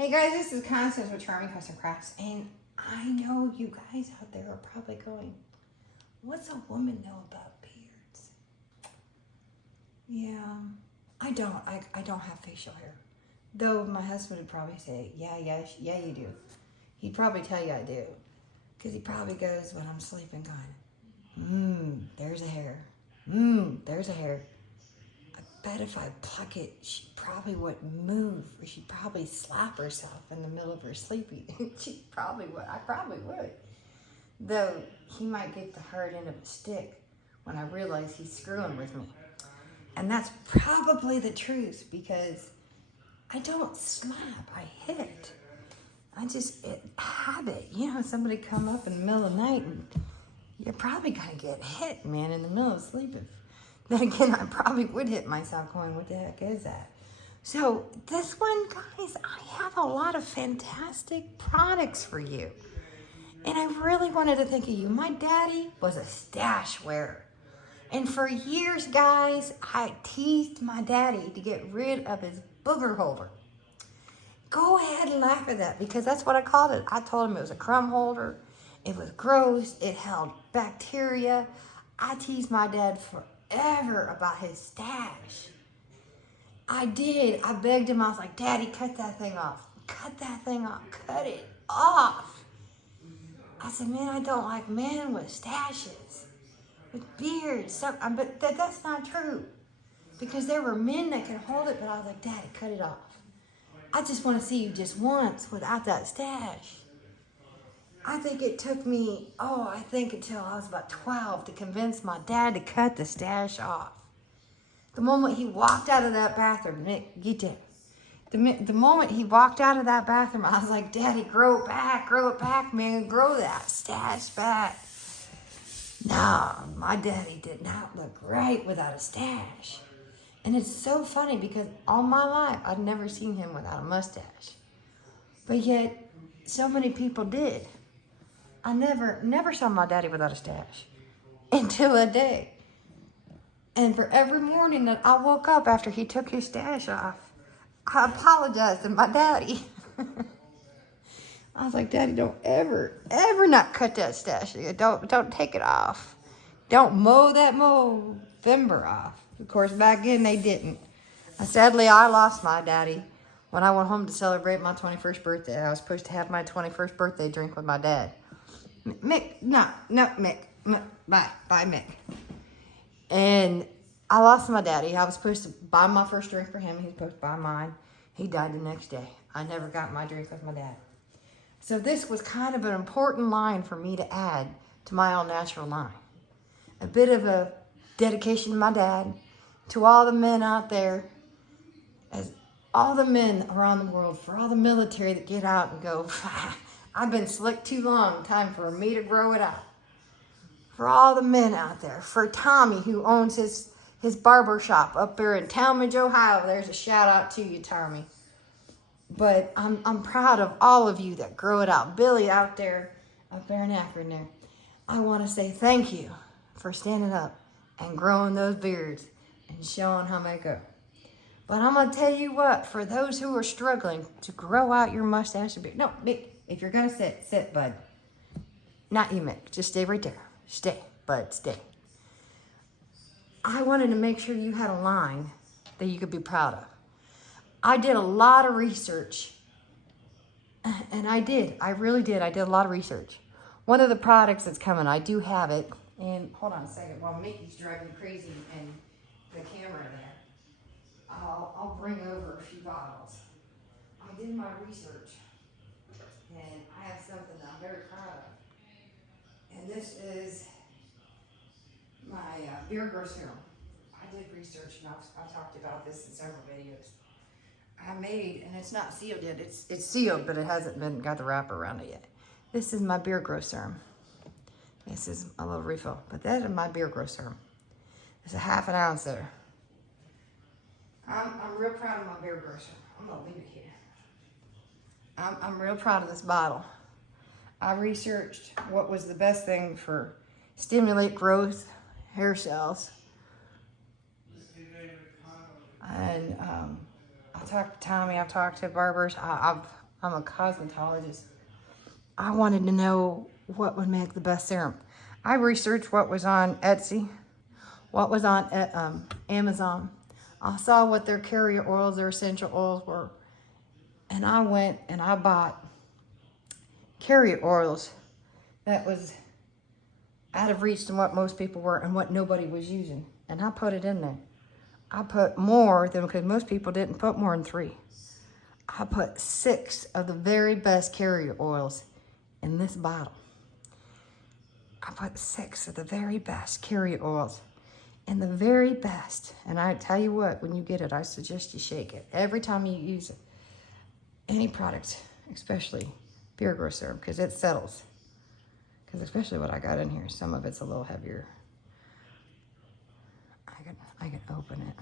Hey guys, this is Constance with Charming Custom Crafts, and I know you guys out there are probably going, what's a woman know about beards? Yeah, I don't. I don't have facial hair. Though my husband would probably say, yeah, you do. He'd probably tell you I do. Because he probably goes when I'm sleeping going, there's a hair. There's a hair. I bet if I pluck it, she probably wouldn't move, or she'd probably slap herself in the middle of her sleeping. She probably would. I probably would. Though he might get the hard end of a stick when I realize he's screwing with me. And that's probably the truth, because I don't slap, I hit. Habit. You know, somebody come up in the middle of the night and you're probably gonna get hit, man, in the middle of sleeping. Then again, I probably would hit myself going, what the heck is that? So this one, guys, I have a lot of fantastic products for you. And I really wanted to think of you. My daddy was a stash wearer. And for years, guys, I teased my daddy to get rid of his booger holder. Go ahead and laugh at that, because that's what I called it. I told him it was a crumb holder. It was gross. It held bacteria. I teased my dad forever about his stash. I did. I begged him. I was like, Daddy, cut that thing off. Cut that thing off. Cut it off. I said, man, I don't like men with stashes, with beards. So, but that's not true, because there were men that could hold it, but I was like, Daddy, cut it off. I just want to see you just once without that stash. I think it took me, until I was about 12 to convince my dad to cut the stash off. The moment he walked out of that bathroom, Nick, get down. The moment he walked out of that bathroom, I was like, Daddy, grow it back, man, grow that stash back. No, my daddy did not look right without a stash. And it's so funny, because all my life, I'd never seen him without a mustache. But yet, so many people did. I never saw my daddy without a stash until a day. And for every morning that I woke up after he took his stash off, I apologized to my daddy. I was like, Daddy, don't ever not cut that stash. Don't take it off. Don't mow that Movember off. Of course, back then they didn't. Sadly, I lost my daddy when I went home to celebrate my 21st birthday. I was supposed to have my 21st birthday drink with my dad. Mick, no, Mick. Bye, Mick. And I lost my daddy. I was supposed to buy my first drink for him. He was supposed to buy mine. He died the next day. I never got my drink with my dad. So this was kind of an important line for me to add to my all natural line. A bit of a dedication to my dad, to all the men out there, as all the men around the world, for all the military that get out and go, I've been slick too long, time for me to grow it out. For all the men out there, for Tommy, who owns his barber shop up there in Talmadge, Ohio. There's a shout out to you, Tommy. But I'm proud of all of you that grow it out. Billy out there in Akron there. I want to say thank you for standing up and growing those beards and showing how they go. But I'm going to tell you what, for those who are struggling to grow out your mustache and beard. No, Mick, if you're going to sit, bud. Not you, Mick. Just stay right there. Stay, bud, stay. I wanted to make sure you had a line that you could be proud of. I did a lot of research. And I really did. I did a lot of research. One of the products that's coming, I do have it. And hold on a second, while Mickey's driving crazy and the camera there, I'll bring over a few bottles. I did my research, and I have something that I'm very proud of. And this is my beard growth serum. I did research, and I've talked about this in several videos. I made, and it's not sealed yet. It's sealed, but it hasn't got the wrapper around it yet. This is my beard growth serum. This is a little refill, but that is my beard growth serum. It's a half an ounce there. I'm real proud of my beard growth serum. I'm gonna leave it here. I'm real proud of this bottle. I researched what was the best thing for stimulate growth hair cells. And I talked to Tommy, I've talked to barbers. I'm a cosmetologist. I wanted to know what would make the best serum. I researched what was on Etsy, what was on Amazon. I saw what their carrier oils, their essential oils were. And I went and I bought carrier oils that was out of reach than what most people were and what nobody was using. And I put it in there. I put more than, because most people didn't put more than 3. I put 6 of the very best carrier oils in this bottle. I put 6 of the very best carrier oils in the very best. And I tell you what, when you get it, I suggest you shake it. Every time you use it, any product, especially Pure Growth Serum, because it settles. Because especially what I got in here, some of it's a little heavier. I can open it.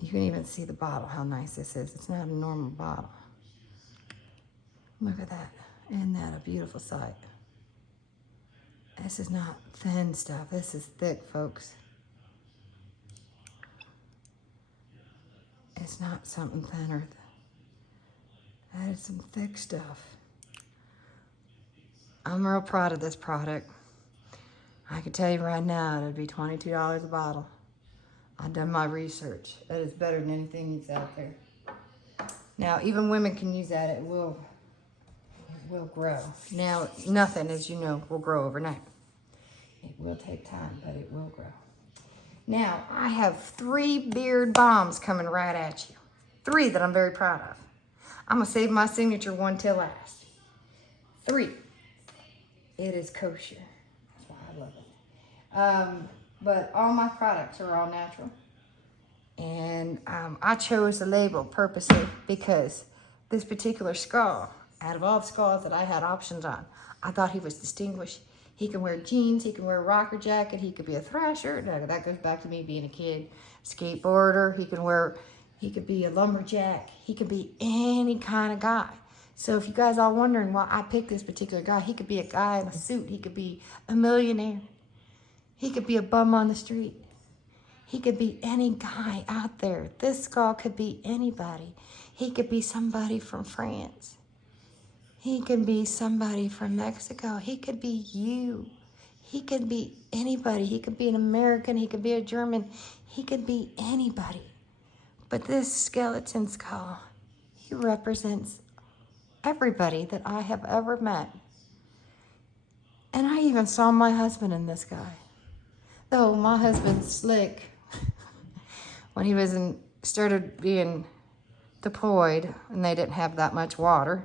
You can even see the bottle, how nice this is. It's not a normal bottle. Look at that. Isn't that a beautiful sight? This is not thin stuff. This is thick, folks. It's not something thinner. That is some thick stuff. I'm real proud of this product. I can tell you right now, it'd be $22 a bottle. I've done my research. That is better than anything that's out there. Now, even women can use that. It will grow. Now, nothing, as you know, will grow overnight. It will take time, but it will grow. Now, I have 3 beard balms coming right at you. 3 that I'm very proud of. I'm going to save my signature one till last. 3. It is kosher. That's why I love it. But all my products are all natural. And I chose the label purposely because this particular skull, out of all the skulls that I had options on, I thought he was distinguished. He can wear jeans, he can wear a rocker jacket, he could be a thrasher. That goes back to me being a kid. Skateboarder, he could be a lumberjack. He could be any kind of guy. So if you guys are wondering why I picked this particular guy, he could be a guy in a suit. He could be a millionaire. He could be a bum on the street. He could be any guy out there. This skull could be anybody. He could be somebody from France. He could be somebody from Mexico. He could be you. He could be anybody. He could be an American. He could be a German. He could be anybody. But this skeleton skull, he represents everybody that I have ever met. And I even saw my husband in this guy. Though my husband's slick. When he started being deployed and they didn't have that much water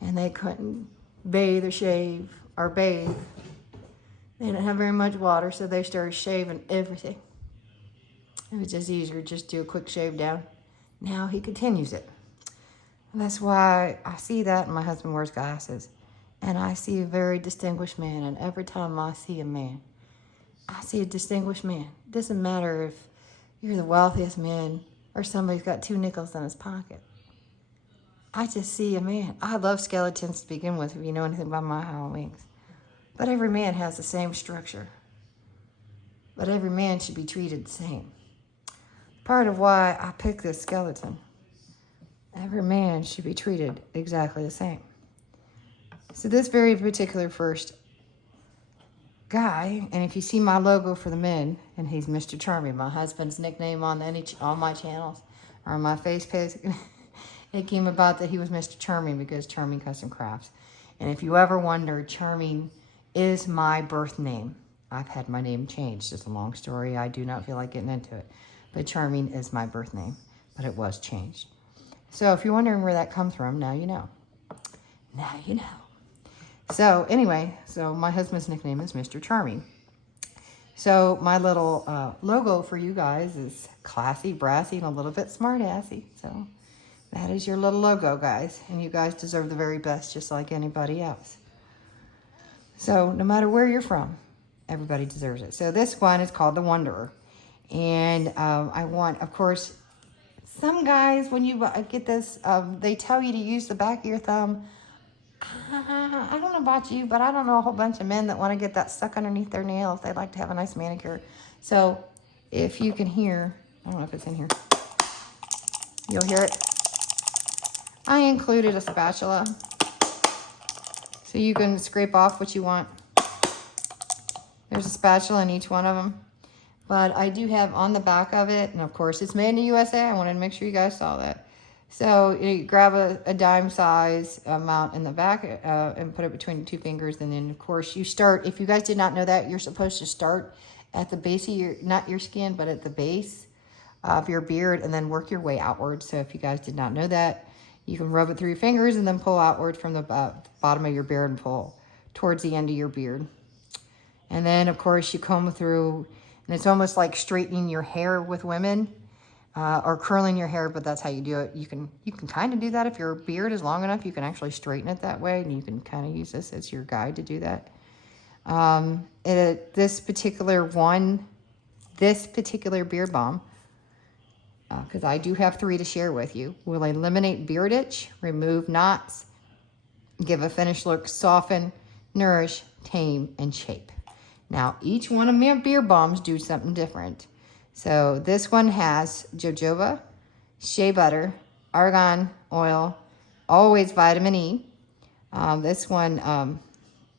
and they couldn't bathe or shave or bathe. They didn't have very much water, so they started shaving everything. It was just easier to just do a quick shave down. Now he continues it. And that's why I see that, and my husband wears glasses. And I see a very distinguished man, and every time I see a man, I see a distinguished man. It doesn't matter if you're the wealthiest man or somebody's got 2 nickels in his pocket. I just see a man. I love skeletons to begin with, if you know anything about my Halloween's. But every man has the same structure. But every man should be treated the same. Part of why I picked this skeleton. Every man should be treated exactly the same. So this very particular first guy, and if you see my logo for the men, and he's Mr. Charming, my husband's nickname on all my channels, or on my face page, it came about that he was Mr. Charming because Charming Custom Crafts. And if you ever wonder, Charming is my birth name. I've had my name changed. It's a long story. I do not feel like getting into it. But Charming is my birth name, but it was changed. So if you're wondering where that comes from, now you know. Now you know. So anyway, so my husband's nickname is Mr. Charming. So my little logo for you guys is classy, brassy, and a little bit smart-assy. So that is your little logo, guys. And you guys deserve the very best, just like anybody else. So no matter where you're from, everybody deserves it. So this one is called the Wanderer. And I want, of course, some guys, when you get this, they tell you to use the back of your thumb. I don't know about you, but I don't know a whole bunch of men that want to get that stuck underneath their nails. They like to have a nice manicure. So if you can hear, I don't know if it's in here. You'll hear it. I included a spatula, so you can scrape off what you want. There's a spatula in each one of them. But I do have on the back of it, and of course it's made in the USA. I wanted to make sure you guys saw that. So you grab a dime size amount in the back and put it between your two fingers. And then of course you start, if you guys did not know that, you're supposed to start at the base of your, not your skin, but at the base of your beard and then work your way outward. So if you guys did not know that, you can rub it through your fingers and then pull outward from the bottom of your beard and pull towards the end of your beard. And then of course you comb through, and it's almost like straightening your hair with women or curling your hair, but that's how you do it. You can kind of do that if your beard is long enough. You can actually straighten it that way, and you can kind of use this as your guide to do that. This particular beard balm, because I do have 3 to share with you, will eliminate beard itch, remove knots, give a finished look, soften, nourish, tame, and shape. Now, each one of my beard balms do something different. So this one has jojoba, shea butter, argan oil, always vitamin E. This one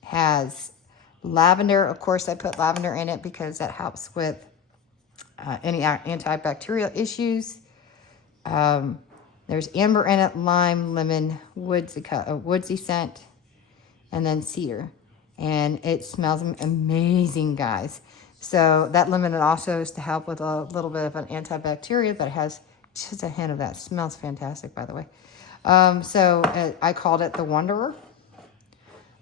has lavender. Of course, I put lavender in it because that helps with any antibacterial issues. There's amber in it, lime, lemon, woodsy scent, and then cedar. And it smells amazing, guys. So that lemon also is to help with a little bit of an antibacterial, but it has just a hint of that. It smells fantastic, by the way. I called it the Wanderer.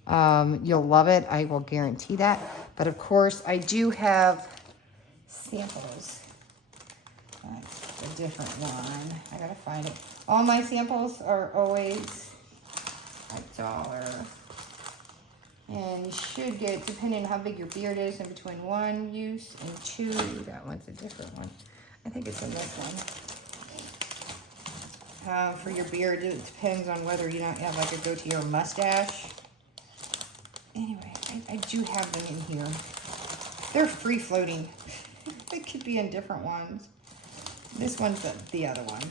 You'll love it. I will guarantee that. But of course, I do have samples. That's a different one. I gotta find it. All my samples are always $1. And you should get, depending on how big your beard is, in between 1 use and 2. That one's a different one. I think it's in this one. For your beard, it depends on whether you don't have like a goatee or a mustache. Anyway, I do have them in here. They're free floating. They could be in different ones. This one's the other one.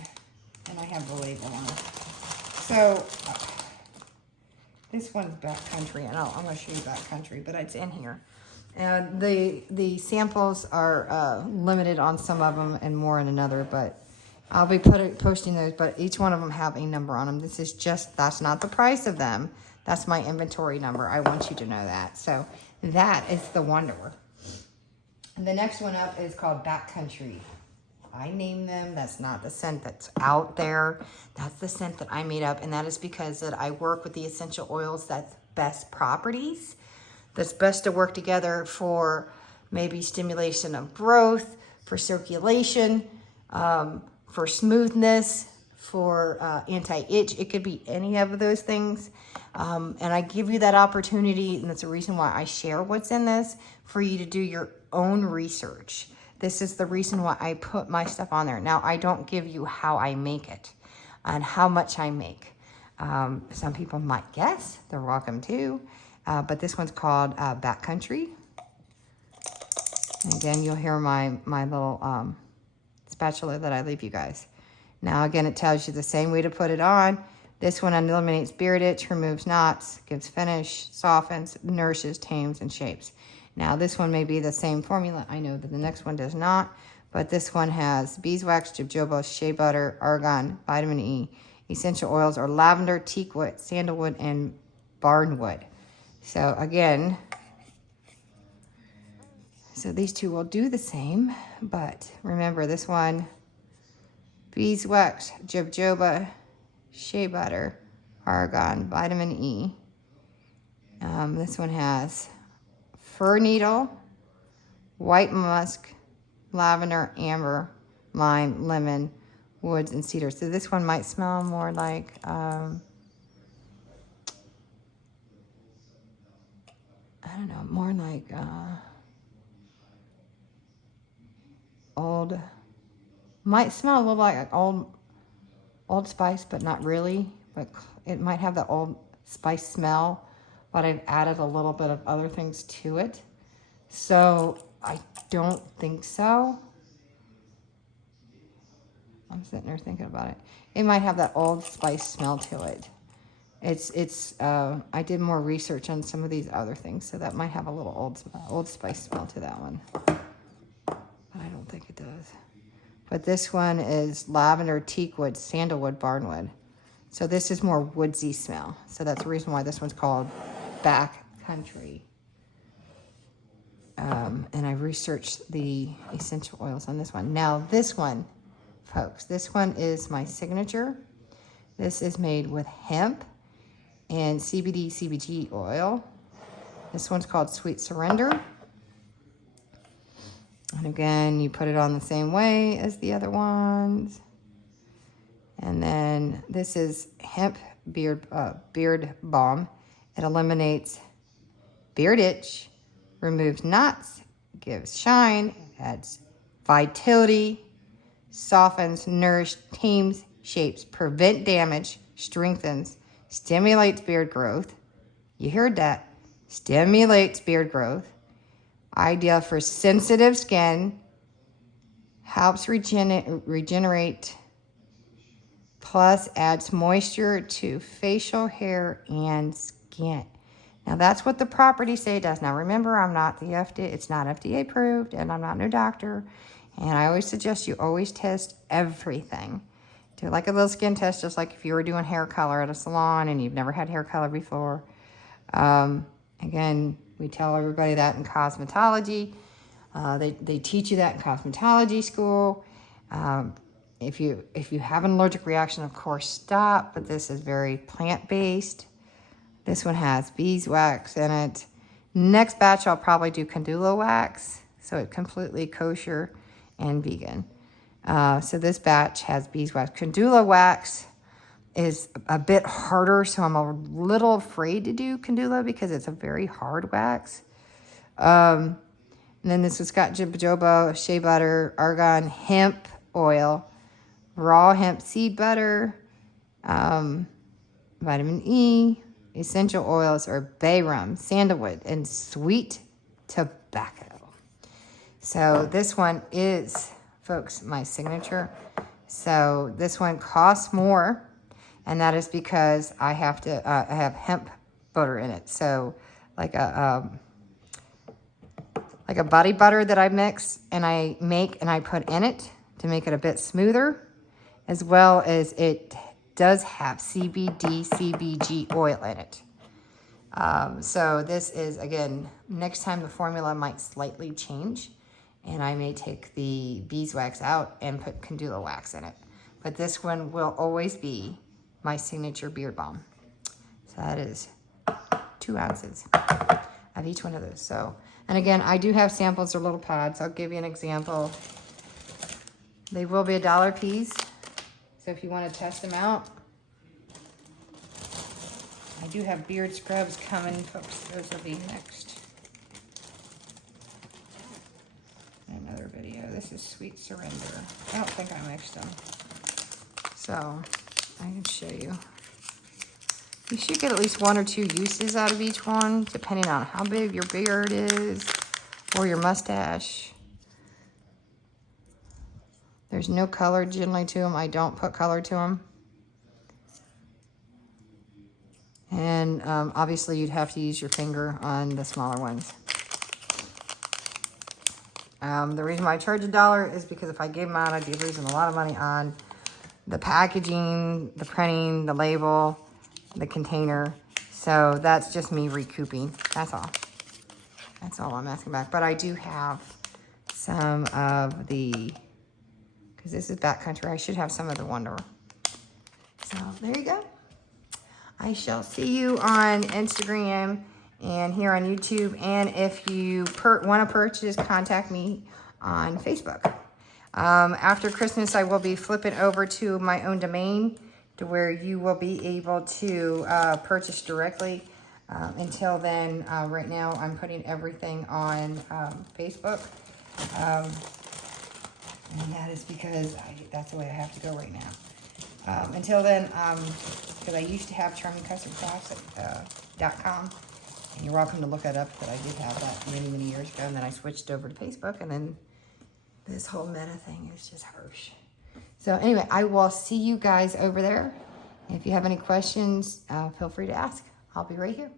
And I have the label on it. So, this one's backcountry, and I'm going to show you backcountry, but it's in here. And the samples are limited on some of them and more in another, but I'll be posting those, but each one of them have a number on them. This is just, that's not the price of them. That's my inventory number. I want you to know that. So that is the Wanderer. And the next one up is called Backcountry. I named them. That's not the scent that's out there. That's the scent that I made up, and that is because that I work with the essential oils that's best properties, that's best to work together for maybe stimulation of growth, for circulation, for smoothness, for anti-itch. It could be any of those things. And I give you that opportunity, and that's the reason why I share what's in this, for you to do your own research. This is the reason why I put my stuff on there. Now, I don't give you how I make it and how much I make. Some people might guess. They're welcome to. But this one's called Backcountry. And again, you'll hear my little spatula that I leave you guys. Now, again, it tells you the same way to put it on. This one eliminates beard itch, removes knots, gives finish, softens, nourishes, tames, and shapes. Now, this one may be the same formula. I know that the next one does not, but this one has beeswax, jojoba, shea butter, argan, vitamin E, essential oils are lavender, teakwood, sandalwood, and barnwood. So, again, so these two will do the same, but remember this one, beeswax, jojoba, shea butter, argan, vitamin E. This one has fir needle, white musk, lavender, amber, lime, lemon, woods, and cedar. So this one might smell more like I don't know, more like might smell a little like Old Spice, but not really. But it might have the Old Spice smell, but I've added a little bit of other things to it. So I don't think so. I'm sitting there thinking about it. It might have that Old Spice smell to it. I did more research on some of these other things, so that might have a little Old Spice smell to that one. But I don't think it does. But this one is lavender, teakwood, sandalwood, barnwood. So this is more woodsy smell. So that's the reason why this one's called Back Country. And I researched the essential oils on this one. Now this one, folks, this one is my signature. This is made with hemp and CBD, CBG oil. This one's called Sweet Surrender. And again, you put it on the same way as the other ones. And then this is hemp beard balm. It eliminates beard itch, removes knots, gives shine, adds vitality, softens, nourishes, tames, shapes, prevent damage, strengthens, stimulates beard growth. You heard that. Stimulates beard growth. Ideal for sensitive skin. Helps regenerate. Plus adds moisture to facial hair and skin. Now that's what the properties say it does. Now remember, I'm not the FDA, it's not FDA approved, and I'm not no doctor. And I always suggest you always test everything. Do like a little skin test, just like if you were doing hair color at a salon and you've never had hair color before. Again, we tell everybody that in cosmetology. They teach you that in cosmetology school. If you have an allergic reaction, of course, stop. But this is very plant-based. This one has beeswax in it. Next batch, I'll probably do candula wax. So it's completely kosher and vegan. So this batch has beeswax. Candula wax is a bit harder, so I'm a little afraid to do candula because it's a very hard wax. And then this has got jojoba, shea butter, argan, hemp oil, raw hemp seed butter, vitamin E, essential oils are bay rum, sandalwood, and sweet tobacco. So this one is, folks, my signature. So this one costs more, and that is because I have hemp butter in it. So like a body butter that I mix and I make and I put in it to make it a bit smoother, as well as it does have CBD, CBG oil in it. So this is, again, next time the formula might slightly change, and I may take the beeswax out and put candula wax in it. But this one will always be my signature beard balm. So that is 2 ounces of each one of those. So, and again, I do have samples or little pods. I'll give you an example. They will be $1 a piece. So if you want to test them out, I do have beard scrubs coming, folks. Those will be next. Another video. This is Sweet Surrender. I don't think I mixed them. So I can show you. You should get at least 1 or 2 uses out of each one, depending on how big your beard is or your mustache. There's no color generally to them. I don't put color to them. And obviously you'd have to use your finger on the smaller ones. The reason why I charge $1 is because if I gave them out, I'd be losing a lot of money on the packaging, the printing, the label, the container. So that's just me recouping. That's all. That's all I'm asking back. But I do have some of the, because this is backcountry, I should have some of the Wonder. So there you go. I shall see you on Instagram and here on YouTube. And if you want to purchase, contact me on Facebook. After Christmas, I will be flipping over to my own domain to where you will be able to purchase directly. Until then, right now, I'm putting everything on Facebook. And that is because that's the way I have to go right now. Until then, because I used to have charmingcustomcrafts.com, and you're welcome to look that up, but I did have that many, many years ago, and then I switched over to Facebook, and then this whole meta thing is just harsh. So anyway, I will see you guys over there. If you have any questions, feel free to ask. I'll be right here.